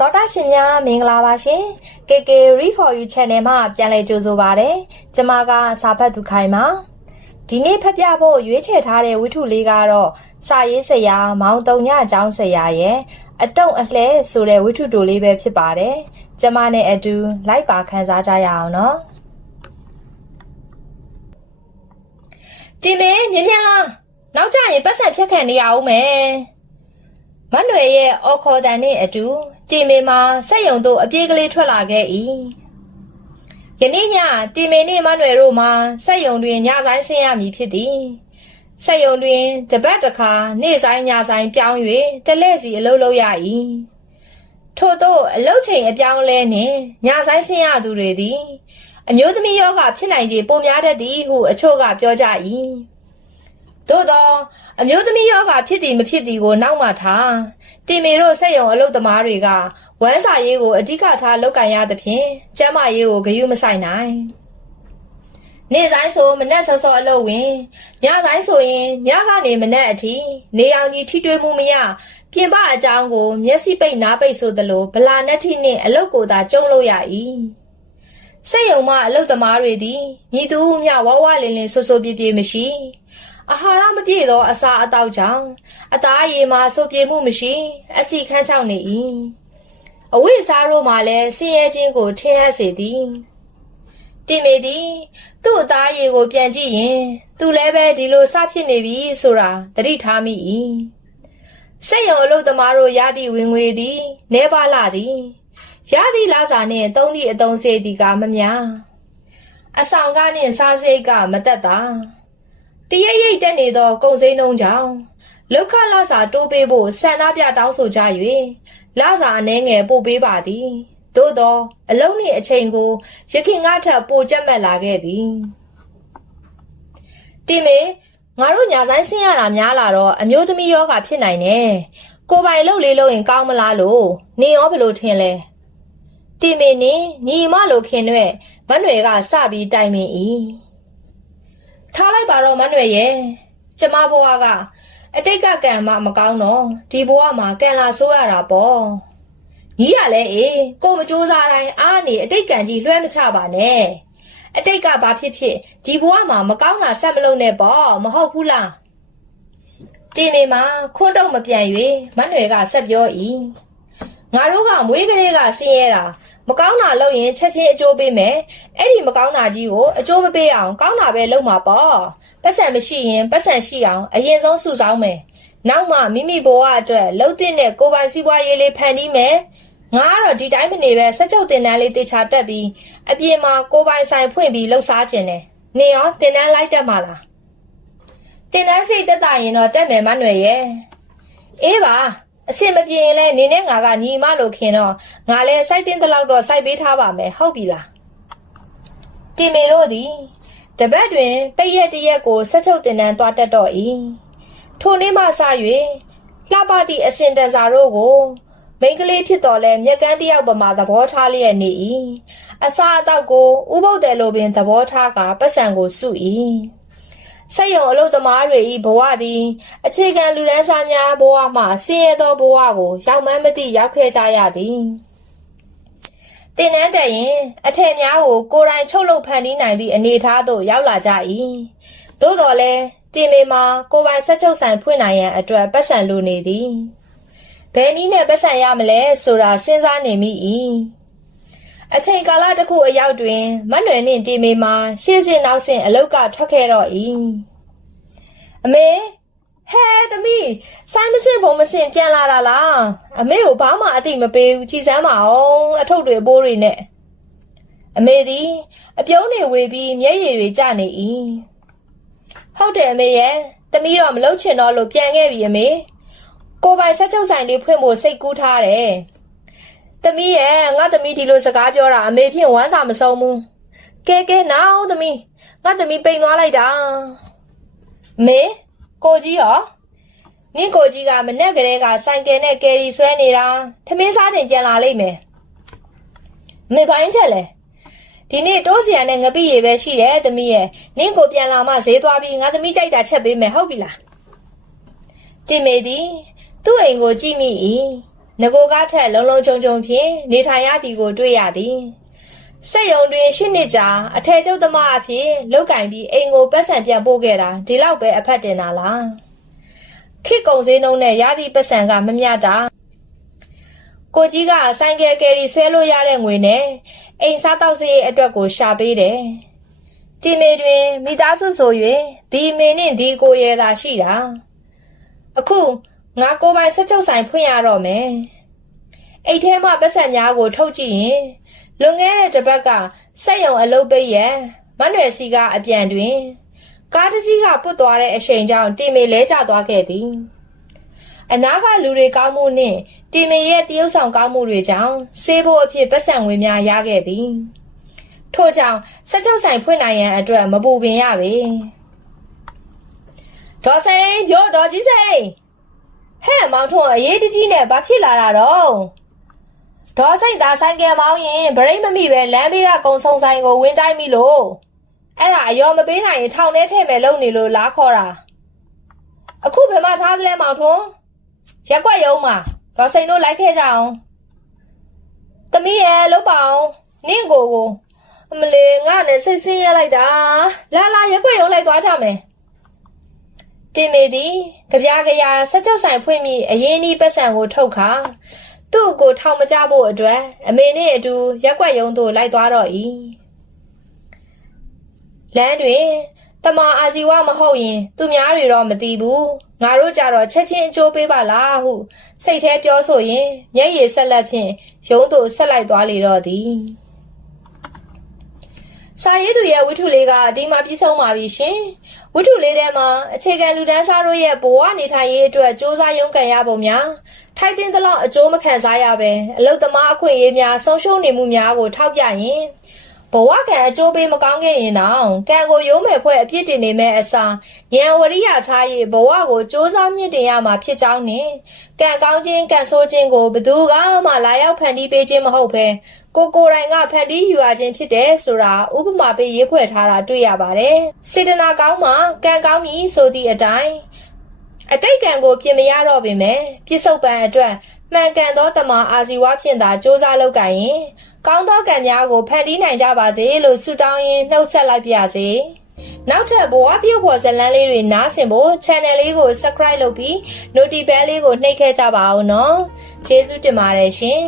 တော်တာရှင်များမင်္ဂလာပါရှင် KK Read for You Channel မှာပြန်လည်ကြိုဆိုပါရစေ။ကျွန်မကစာဖတ်သူခိုင်ပါ။ဒီနေ့ဖတ်ပြဖို့ရွေးချယ်ထားတဲ့ဝတ္ထုလေးကတော့စာရေးဆရာမောင်တုံညအကြောင်းဆရာရဲ့အတုံအလှဲဆိုတဲ့ဝတ္ထုတိုလေးပဲဖြစ်ပါတယ်။ကျွန်မနဲ့အတူလိုက်ပါခန်းစားကြရအောင်နော်။ဒီမေမြင်မြန်လားနောက်ကျရင်ပတ်စံဖြတ်ခံနေရအောင်မယ်။မနှွေရဲ့အော်ခေါ်တန်နဲ့အတူတီမေမှာစက်ယုံတို့အပြေးကလေးထွက်လာခဲ့၏ယနေ့ညတီမေနှင့်မနှွယ်တို့မှာစက်ယုံတွင်ညဆိုင်ဆင်းရမည်ဖြစ်သည်စက်ယုံတွင်တပတ်တစ်ခါနေ့ဆိုင်ညဆိုင်ပြောင်း၍တလဲစီအလုပ်လုပ်ရ၏ထို့သောအလုပ်ချိန်အပြောင်းလဲနှင့်ညဆိုင်ဆင်းရသူတွေသည်အမျိုးသမီးယောဂဖြစ်နိုင်ခြေပိုများတတ်သည်ဟုအချို့ကပြောကြ၏သို့သောအမျိုးသမီးယောဂဖြစ်သည်မဖြစ်သည်ကိုနောက်မှထားတီမေတို့စက်ယုံအလုပ်သမားတွေကဝမ်းစာရေးကိုအဓိကထားလုပ်ကန်ရသဖြင့်ကျန်းမာရေးကိုဂရုမစိုက်နိုင်နေ့ဆိုင်ဆိုမနက်စောစောအလုပ်ဝင်ညဆိုင်ဆိုရင်ညကနေမနက်အထိနေအောင်ကြီးထိတွေ့မှုမရပြင်ပအကြောင်းကိုမျက်စိပိတ်နားပိတ်ဆိုသလိုဗလာနက်ထိနှင့်အလုပ်ကိုသာကျုံလို့ရ၏စက်ယုံမှအလုပ်သမားတွေသည်ညီသူမျှဝဝလင်းလင်းဆွဆွပြေးပြေးမရှိအာဟာရမပြည့်သောအစာအသောက်ကြောင့်အသားအရည်မှာဆိုပြေမှုမရှိအဆီခန်းချောက်နေ၏အဝိစားတို့မှလည်းဆင်းရဲခြင်းကိုထင်ဟပ်စေသည်တိမေသည်သူ့အသားအရည်ကိုပြန်ကြည့်ရင်သူလည်းပဲဒီလိုစဖြစ်နေပြီဆိုတာသတိထားမိ၏စက်ရုံအလုပ်သမားတို့ရသည့်ဝင်ငွေသည်နှဲပါလာသည်ရသည့်လစာနှင့်သုံးသည့်အသုံးစရိတ်သည်ကမများအဆောင်ကနှင့်စားစရိတ်ကမတက်တာတရရိတ်တက်နေသောကုန်စည်နှုန်းကြောင့်လောက်ခလစာတိုးပေးဖို့ဆန္ဒပြတောင်းဆိုကြ၍လစာအနှဲငယ်ပို့ပေးပါသည်သို့သောအလုံးနှင့်အချိန်ကိုရခင်ကထပ်ပိုကြက်မှတ်လာခဲ့သည်တီမေငါတို့ညာဆိုင်ဆင်းရတာများလာတော့အမျိုးသမီးယောဂဖြစ်နိုင်တယ်ကိုပိုင်လှုပ်လေးလို့ရင်ကောင်းမလားလို့နေရောဘယ်လိုထင်လဲတီမေနင်ညီမလိုခင်တွေမနှွေကစပြီးတိုင်ပင်၏ထားလိုက်ပါတော့မနှွေရဲ့ကျမဘဝကအတိတ်ကကံမကောင်းတော့ဒီဘဝမှာကံလာဆိုးရတာပေါ့ညီရလဲအေးကိုမကြိုးစားတိုင်းအားနေအတိတ်ကံကြီးလွှဲမချပါနဲ့အတိတ်ကဘာဖြစ်ဖြစ်ဒီဘဝမှာမကောင်းတာဆက်မလုပ်နဲ့ပေါ့မဟုတ်ဘူးလားတီမေမှာခွန်းတော့မပြန်၍မနှွေကဆက်ပြော၏ငါတို့ကမွေးကလေးကဆင်းရဲတာမကောင်းတာလုပ်ရင်ချက်ချင်းအကျိုးပေးမယ်အဲ့ဒီမကောင်းတာကြီးကိုအကျိုးမပေးအောင်ကောင်းတာပဲလုပ်မှာပေါ့ပတ်စံမရှိရင်ပတ်စံရှိအောင်အရင်ဆုံးစုဆောင်းမယ်နောက်မှမိမိဘဝအတွက်လှုပ်တဲ့ကိုပိုင်စီးပွားရေးလေးဖန်တီးမယ်ငါကတော့ဒီတိုင်းမနေပဲစက်ချုပ်တင်တန်းလေးတေချာတက်ပြီးအပြင်မှာကိုပိုင်ဆိုင်ဖွင့်ပြီးလှုပ်ရှားခြင်းတယ်နေရောတင်တန်းလိုက်တက်မှာလားတင်တန်းစိတ်တက်တာရင်တော့တက်မယ်မနှွယ်ရဲ့အေးပါအစင်မပြေရင်လဲနေနဲ့ငါကညီမလို့ခင်တော့ငါလဲစိုက်တင်တလောက်တော့စိုက်ပေးထားပါမယ်ဟုတ်ပြီလားတီမေတို့သည်တပတ်တွင်ပိတ်ရက်တရက်ကိုဆက်ချုပ်တင်တန်းသွားတက်တော့၏ထိုနေ့မှစ၍လှပသည့်အစင်တန်စာတို့ကိုမိန်းကလေးဖြစ်တော်လဲမြက်ကန်းတယောက်ပမာသဘောထားလျက်နေ၏အစာအသောက်ကိုဥပုပ်တယ်လို့ပင်သဘောထားကပတ်စံကိုစု၏စက်ယုံအလုပ်သမားတွေ၏ဘဝသည်အခြေခံလူဒန်းစားများဘဝမှဆင်းရဲသောဘဝကိုရောက်မှန်းမသိရောက်ခဲ့ကြရသည်တင်နန်းတက်ရင်အထည်များကိုကိုယ်တိုင်ချုပ်လုပ်ဖန်တီးနိုင်သည့်အနေအထားသို့ရောက်လာကြ၏သို့တော်လည်းတင်မေမှာကိုယ်ပိုင်ဆက်ချုပ်ဆိုင်ဖွင့်နိုင်ရန်အတွက်ပတ်စံလိုနေသည်ဘယ်နည်းနဲ့ပတ်စံရမလဲဆိုတာစဉ်းစားနေမိ၏အချိန်ကာလတစ်ခုအရောက်တွင်မနှွယ်နှင့်တီမေမှာရှေ့စဉ်နောက်စဉ်အလုတ်ကထွက်ခဲ့တော့၏အမေဟဲသမီးဆိုင်မစင်ဘုံမစင်ကြံလာတာလားအမေကိုဘာမှအသိမပေးဘူးကြည်စမ်းပါအောင်အထုပ်တွေပိုးတွေနဲ့အမေသည်အပြုံးတွေဝေပြီးမျက်ရည်တွေကျနေ၏ဟုတ်တယ်အမေရဲ့သမီးတော့မလုပ်ချင်တော့လို့ပြန်ခဲ့ပြီအမေကိုပိုင်ဆက်ချုပ်ဆိုင်လေးဖွင့်ဖို့စိတ်ကူးထားတယ်သမီးရဲ့ငါသမီးဒီလိုစကားပြောတာအမေဖြင့်ဝမ်းသာမဆုံးဘူးကဲနားအောင်သမီးငါသမီးပိန်သွားလိုက်တာမေကိုကြီးရောနင့်ကိုကြီးကမနဲ့ကလေးကဆိုင်ကယ်နဲ့ကယ်ရီဆွဲနေတာထမင်းစားချိန်ကြံလာလိမ့်မယ်မေပိုင်းချက်လဲဒီနေ့တိုးစရာနဲ့ငပိရည်ပဲရှိတယ်သမီးရဲ့နင့်ကိုပြန်လာမှဈေးသွားပြီးငါသမီးကြိုက်တာချက်ပေးမယ်ဟုတ်ပြီလားတင်မေသည်သူ့အိမ်ကိုကြည့်မိ၏ ငကိုကားထက်လုံလုံခြုံခြုံဖြင့်နေထိုင်ရသည်ကိုတွေ့ရသည်စက်ယုံတွင်8နှစ်ကြာအထည်ချုပ်သမားအဖြစ်လုတ်ကင်ပြီးအိမ်ကိုပတ်စံပြန်ပို့ခဲ့တာဒီလောက်ပဲအဖက်တင်တာလားခေကုံစည်းနှုံးနဲ့ရသည့်ပတ်စံကမမျှတာကိုကြီးကဆိုင်ကယ်ကယ်ရီဆွဲလို့ရတဲ့ငွေနဲ့အိမ်စားတောက်စရိတ်အတွက်ကိုရှာပေးတယ်တီမေတွင်မိသားစုဆို၍ဒီမေနှင့်ဒီကိုရဲသာရှိတာအခုငါကိုပိုင်ဆက်ချုပ်ဆိုင်ဖွင့်ရတော့မယ်အိတ်ထဲမှာပတ်စံများကိုထုတ်ကြည့်ရင်လွန်ခဲ့တဲ့တစ်ပတ်ကစက်ယုံအလုပ်ပိတ်ရန်မနှွယ်စီကအပြန်တွင်ကားတစ်စီးကပုတ်သွားတဲ့အချိန်ကြောင့်တီမေလဲကျသွားခဲ့သည်အနာကလူတွေကောင်းမှုနှင့်တီမေရဲ့တရုပ်ဆောင်ကောင်းမှုတွေကြောင့်စေးဖို့အဖြစ်ပတ်စံငွေများရခဲ့သည်ထို့ကြောင့်ဆက်ချုပ်ဆိုင်ဖွင့်နိုင်ရန်အတွက်မပူပင်ရပေဒေါ်စိန်ပြောဒေါ်ကြီးစိန်ဟဲ့မောင်ထွန်းအရေးတကြီးနဲ့ဘာဖြစ်လာတာတော့ဒေါ်စိတ်သားဆိုင်ကယ်မောင်းရင်ဗရိတ်မမိပဲလမ်းဘေးကကုံဆုံဆိုင်ကိုဝင်တိုက်မိလို့အဲ့ဒါအယောမပေးနိုင်ရင်ထောင်ထဲထည့်မယ်လုပ်နေလို့လားခေါ်တာအခုဘယ်မှာထားသလဲမောင်ထွန်းရက်ွက်ရုံမှာဒေါ်စိန်တို့လိုက်ခဲ့ကြအောင်သမီးရဲ့လှုပ်ပါအောင်နင့်ကိုအမလေးငါနဲ့စိတ်ဆင်းရလိုက်တာလာရက်ွက်ရုံလိုက်သွားကြမယ်တင်မေသည်ကြပြားကြရာဆက်ချုပ်ဆိုင်ဖွင့်ပြီးအရင်ဒီပတ်စံကိုထုတ်ခါသူ့ကိုထောင်မကြဖို့အတွက်အမေနဲ့အတူရက်ွက်ရုံသို့လိုက်သွားတော့၏လမ်းတွင်တမအာဇီဝမဟုတ်ရင်သူများတွေတော့မသိဘူးငါတို့ကြတော့ချက်ချင်းအကျိုးပေးပါလားဟုစိတ်ထဲပြောဆိုရင်မျက်ရည်ဆက်လက်ဖြင့်ရုံးသို့ဆက်လိုက်သွားလေတော့သည်စာရေးသူရဲ့ဝိထုလေးကဒီမှာပြီးဆုံးပါပြီရှင်ဝိထုလေးထဲမှာအခြေခံလူတန်းစားတို့ရဲ့ဘဝနေထိုင်ရေးအတွက်စ조사ရုန်းကန်ရပုံများထိုက်တင်သလောက်အကျိုးမခံစားရပဲအလုတ်သမားအခွင့်အရေးများဆုံးရှုံးနေမှုများကိုထောက်ပြရင်ဘဝကံအကျိုးပေးမကောင်းခဲ့ရင်တော့ကံကိုရုံးမဲ့ဖွဲ့အပြစ်တင်နေမဲ့အစားဉာဏ်ဝရိယထား၍ဘဝကိုစ조사မြင့်တင်ရမှာဖြစ်ကြောင်းနဲ့ကံကောင်းခြင်းကံဆိုးခြင်းကိုဘသူကမှလာရောက်ဖန်တီးပေးခြင်းမဟုတ်ဘဲကိုယ်တိုင်ကဖန်တီးယူရခြင်းဖြစ်တယ်ဆိုတာဥပမာပေးရေးဖွဲ့ထားတာတွေ့ရပါတယ်စေတနာကောင်းမှကံကောင်းပြီဆိုသည့်အတိုင်းအတိတ်ကံကိုပြင်မရတော့ပေမဲ့ပြစ္ဆုတ်ပံအတွက်မှန်ကန်သောတမန်အာဇီဝဖြင့်သာစ조사လုပ်ကြရင်ကောင်းသောကံများကိုဖန်တီးနိုင်ကြပါစေလို့ဆုတောင်းရင်းနှုတ်ဆက်လိုက်ပါစေနောက်ထပ်ဘဝပြုတ်ဖို့ဇလန်းလေးတွေနားဆင်ဖို့ channel လေးကို subscribe လုပ်ပြီး notification လေးကိုနှိပ်ခဲ့ကြပါဦးနော်ကျေးဇူးတင်ပါတယ်ရှင်